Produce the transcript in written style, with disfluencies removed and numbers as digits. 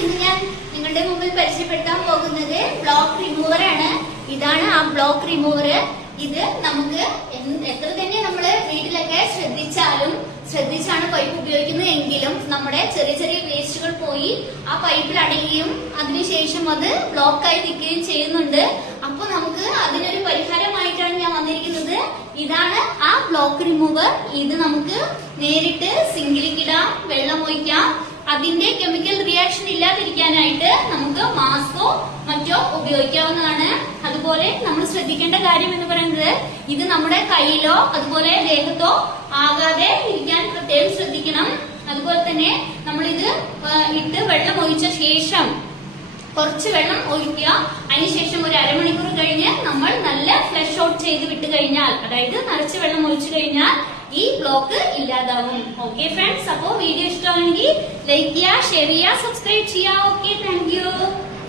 ഇന്ന് ഞാൻ നിങ്ങളുടെ മുമ്പിൽ പരിചയപ്പെടുത്താൻ പോകുന്നത് ബ്ലോക്ക് റിമൂവർ ആണ്. ഇതാണ് ആ ബ്ലോക്ക് റിമൂവർ. ഇത് നമുക്ക് എത്ര തന്നെ നമ്മള് വീട്ടിലൊക്കെ ശ്രദ്ധിച്ചാണ് പൈപ്പ് ഉപയോഗിക്കുന്നത് എങ്കിലും നമ്മുടെ ചെറിയ ചെറിയ വേസ്റ്റുകൾ പോയി ആ പൈപ്പിൽ അടയുകയും അതിനുശേഷം അത് ബ്ലോക്കായി നിൽക്കുകയും ചെയ്യുന്നുണ്ട്. അപ്പൊ നമുക്ക് അതിനൊരു പരിഹാരമായിട്ടാണ് ഞാൻ വന്നിരിക്കുന്നത്. ഇതാണ് ആ ബ്ലോക്ക് റിമൂവർ. ഇത് നമുക്ക് നേരിട്ട് സിങ്കിലേക്ക് ഇടാം, വെള്ളം ഒഴിക്കാം. അതിന്റെ കെമിക്കൽ റിയാക്ഷൻ ഇല്ലാതിരിക്കാനായിട്ട് നമുക്ക് മാസ്കോ മറ്റോ ഉപയോഗിക്കാവുന്നതാണ്. അതുപോലെ നമ്മൾ ശ്രദ്ധിക്കേണ്ട കാര്യം എന്ന് പറയുന്നത് ഇത് നമ്മുടെ കയ്യിലോ അതുപോലെ ദേഹത്തോ ആകാതെ ഇരിക്കാൻ പ്രത്യേകം ശ്രദ്ധിക്കണം. അതുപോലെ തന്നെ നമ്മളിത് ഇട്ട് വെള്ളം ഒഴിച്ച ശേഷം കുറച്ച് വെള്ളം ഒഴിക്കുക. അതിനുശേഷം ഒരു അരമണിക്കൂർ കഴിഞ്ഞ് നമ്മൾ നല്ല ഫ്ലഷ് ഔട്ട് ചെയ്ത് വിട്ട് കഴിഞ്ഞാൽ, അതായത് നിറച്ച് വെള്ളം ഒഴിച്ചു കഴിഞ്ഞാൽ ഈ ബ്ലോക്ക് ഇല്ലാതാവും. ഓക്കെ ഫ്രണ്ട്സ്, അപ്പോ വീഡിയോ ഇഷ്ടമാണെങ്കിൽ ലൈക്ക് ചെയ്യുക, ഷെയർ ചെയ്യുക, സബ്സ്ക്രൈബ് ചെയ്യുക. ഓക്കെ.